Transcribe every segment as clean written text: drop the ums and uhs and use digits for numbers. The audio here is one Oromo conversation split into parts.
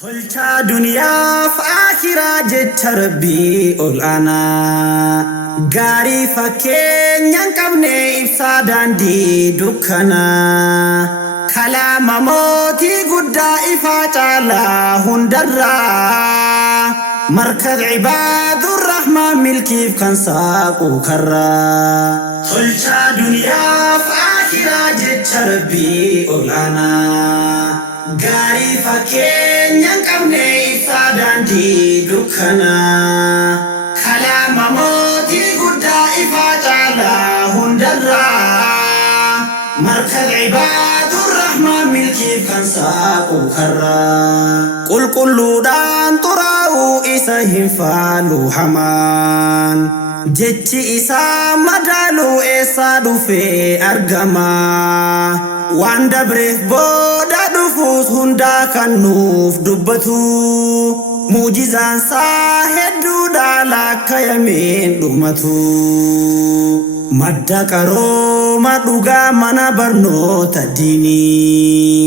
Tolcha duniyaa fi akhiraa jecha rabbii ol aanaa gaarii fakkeenyaan qabne ibsaa daandii dukkanaa kalaama mootii guddaa ifaa caalaa hundarraa markab cibaadur rahmaan milkiif kan saaqu karraa. Tolcha duniyaa fi akhiraa jecha rabbii ol aanaa gaarii fakkeenyaan qabne ibsaa daandii dukkanaa kalaama mootii guddaa ifaa caalaa hundarraa markab cibaadur rahmaan milkiif kan saaqu karraa. Qulqulluudhaan xuraa'uu isa hin faalu hamaan jechi isaa madaaluu eessaa dhufee argama waan dabreef booda dhufuus hundaa kan nuuf dubbatu muujizaan isaa hedduudha lakkaa'ameen dhumatu madda qarooma dhugaa mana barnoota diinii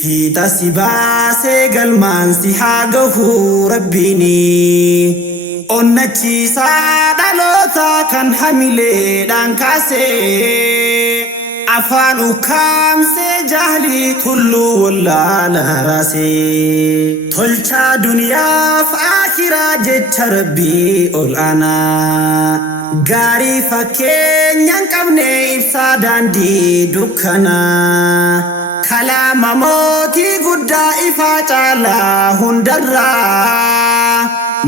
fiixa si baasee galmaan si haa gahu rabbiini onnachiisaa dhaloota kan hamileedhaan kaasee afaan ukkaamsee jahlii tulluu wallaala raasee. Tolcha duniyaa fi akhiraa jecha rabbii ol aanaa gaarii fakkeenyaan qabne ibsaa daandii dukkanaa kalaama mootii guddaa ifaa caalaa hundarraa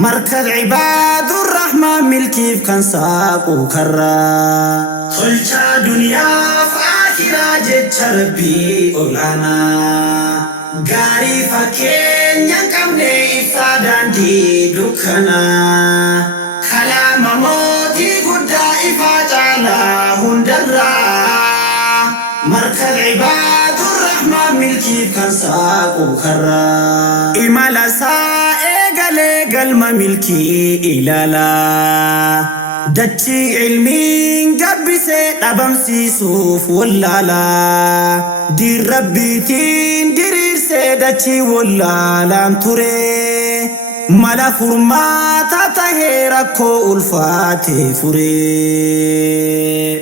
markab cibaadur rahmaan milkiif kan saaqu karraa. Tolcha duniyaa fi akhiraa jecha rabbii ol aanaa gaarii fakkeenyaan qabne ibsaa daandii dukkanaa kalaama mootii guddaa ifaa caalaa hundarraa markab cibaadur rahmaan milkiif kan saaqu karraa. Imala isaa eegalee galma milkii ilaalaa dachii ilmiin gabbisee dhabamsiisuuf wallaalaa diin rabbiitiin diriirsee dachii wallaalaan ture mala furmaata tahee rakkoo ulfaatee furee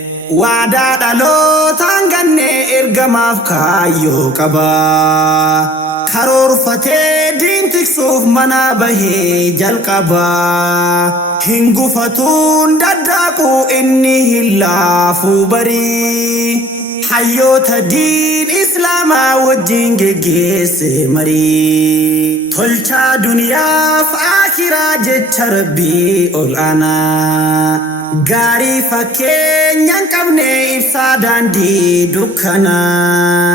waadaa dhalootaan gannee ergamaaf kaayyoo qabaa karoorfatee diin tiksuuf mana bahee jalqabaa hin gufatuun daddaaquu inni hin laafuu barii hayyoota diin islaamaa wajjin geggeesse marii. Tolcha duniyaa fi akhiraa jecha rabbii ol aanaa gaarii fakkeenyaan qabne ibsaa daandii dukkanaa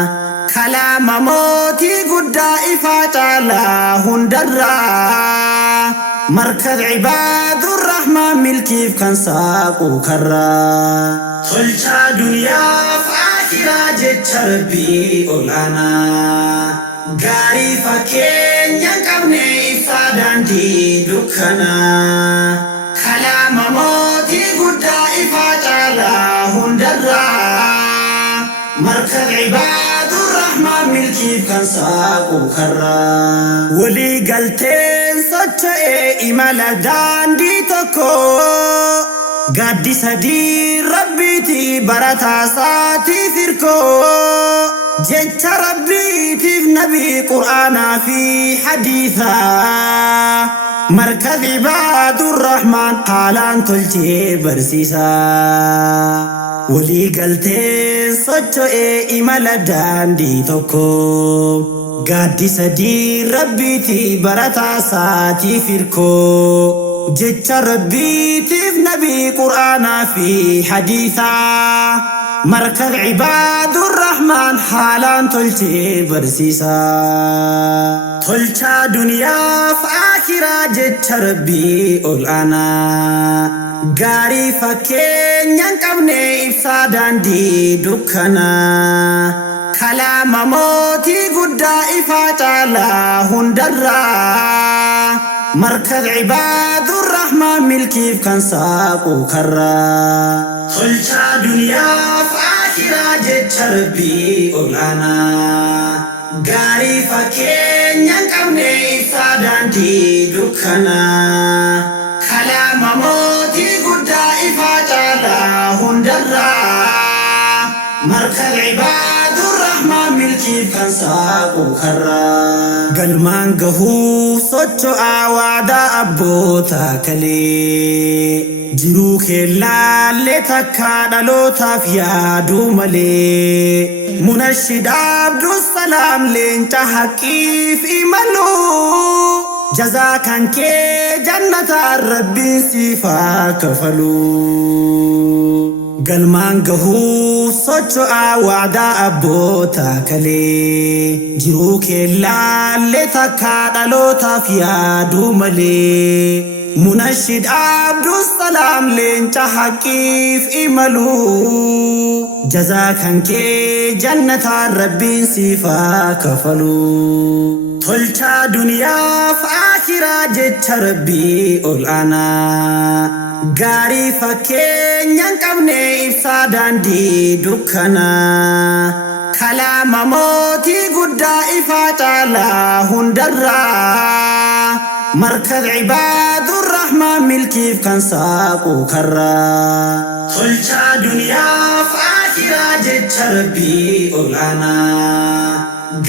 kalaama mootii guddaa ifaa caalaa hundarraa markab cibaadur rahmaan milkiif kan saaqu karraa. Tolcha duniyaa fi akhiraa jecha rabbii ol aanaa gaarii fakkeenyaan qabne ibsaa daandii dukkanaa kalaama mootii guddaa ifaa caalaa hundarraa markab cibaadur rahmaan milkiif kan saaqu karraa. Walii galteen socho'ee imala daandii tokko gaaddisa diin rabbiitii barataa isaatiif hirkoo jecha rabbiitiif nabii qur'aanaa fi hadiisaa markab cibaadur rahmaan haalaan tolchee barsiisaa. Walii galteen socho'ee imala daandii tokko gaaddisa diin rabbiitii barataa isaatiif hirkoo jecha rabbiitiif nabii qur'aanaa fi hadiisaa markab cibaadur rahmaan haalaan tolchee barsiisaa. Tolcha duniyaa fi akhiraa jecha rabbii ol aanaa gaarii fakkeenyaan qabne ibsaa daandii dukkanaa kalaama mootii guddaa ifaa caalaa hundarraa markab cibaadur rahmaan milkiif kan saaqu karraa. Tolcha duniyaa fi akhiraa jecha rabbii ol aanaa gaarii fakkeenyaan qabne daandii dukkanaa kalaama mootii guddaa ifaa caalaa hundarraa markab cibaaduu rahmaan milkiif kan saaqu karraa galmaan gahuuf socho'aa waadaa abboota kalee jiruu keellaallee takkaa dhalootaaf yaaduu malee منشد عبد السلام لينتا حقي في ملو جزاك كي جنة الرب سيفا كفلو قلمان قهو صجع وعدا أبوتا كلي جروك اللي تكادلو تفيا دوملي منشد عبد السلام لينتا حقي في ملو جزاك كي جنة الرب سيفا كفلو تلتا دنيا فآخرة جت ربي الأنا غاري فكين ينكبني إفسادان دي دكنا كلام موتي قد إفاتالا هندرا مركز عباد الرحمن ملكيف كان ساقو كرا تلتا دنيا فآخرة جت ربي الأنا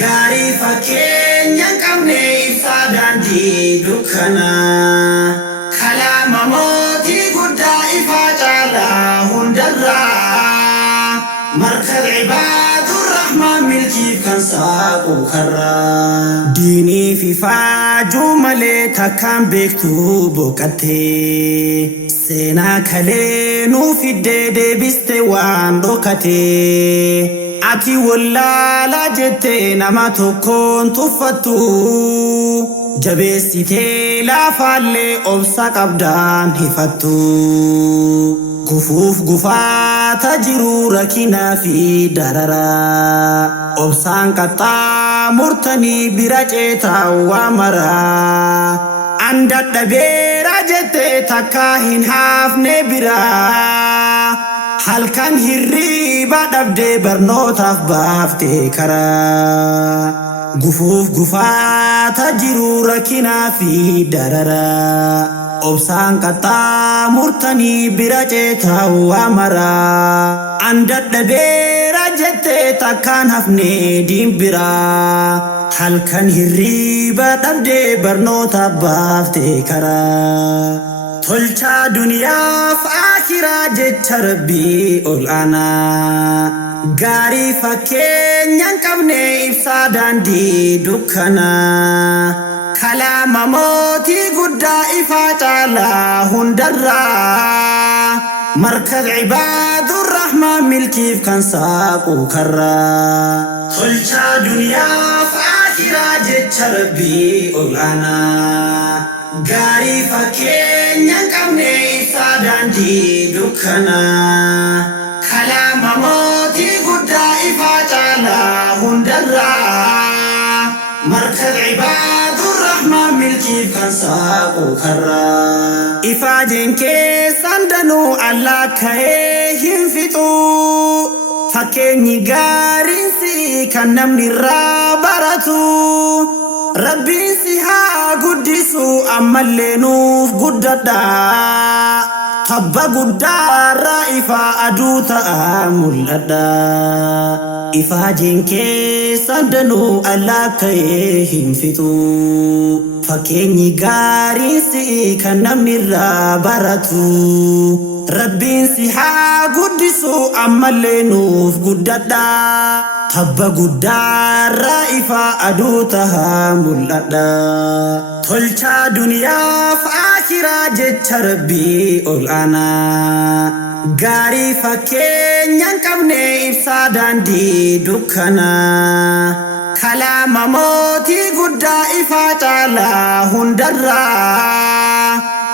غاري فكين ينكبني إفسادان دي دكنا كلام موتي قد إفاتالا هندرا مركز عباد الرحمن ملكيف كان ساقو كرا ديني في فاجو ملي تكام بيكتو بوكتي سينا كالينو في الديدي بيستوان دوكتي أتي ولا لا جتي نما تكون تفتو جبستي لا فالي أبسك أبدان هفتو كفوف قفا تجرو ركنا في دررا أبسان كتا مرتني برجتا ومرا عندت بيرا جتي تكاهن حافن برا هل كان هريبا دبدي برنوتاف بافتي كرا قفوف قفا تجرو ركنا في دررا أبسان كتا مرتني برجتا ومرا عندت بيرا جتي تكان حفني دين برا هل كان هريبا دبدي برنوتاف بافتي كرا تلتا دنيا فآخرة جت ربي الأنا غاري فكين ينكبني إفسادان دي دكنا كلام موتي قد إفاتالا هندرا مركز عباد الرحمن ملكيف كان ساقو كرا تلتا دنيا فآخرة جت ربي الأنا غاري فكين ينكبني إفسادان دي دكنا كلام موتي قد إفاتالا هندرا مركز عباد الرحمن ملكيف كان ساقو كرا إفاجين كي سندنو الله كيهم فتو فكيني غارين سي كان نمني رابرتو ربي سيها قدسو أمالي نوف قددا تبا قدا رائفا أدو تآمل أدا إفا جنكي سندنو ألا كيهم فتو فكيني غاري سي كنمني رابرتو ربي سيها قدسو أمالي نوف قددا تبا قدا رائفا أدو تآمل أدا تلتا دنيا فآخرة جت ربي الأنا غاري فكين ينكبني إفسادان دي دكنا كلام موتي قد إفاتالا هندرا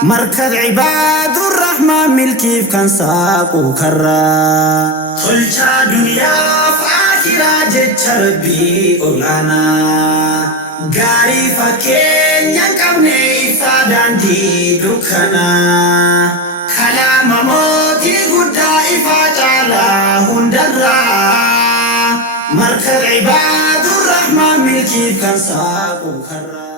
مركز عباد الرحمن ملكيف كان ساقو كرا تلتا دنيا فآخرة جت ربي الأنا غاري فكين ينكبني إفسادان دي دكنا كلام موتي قد إفاتالا هندرا مركز عباد الرحمن ملكيف كان ساقو كرا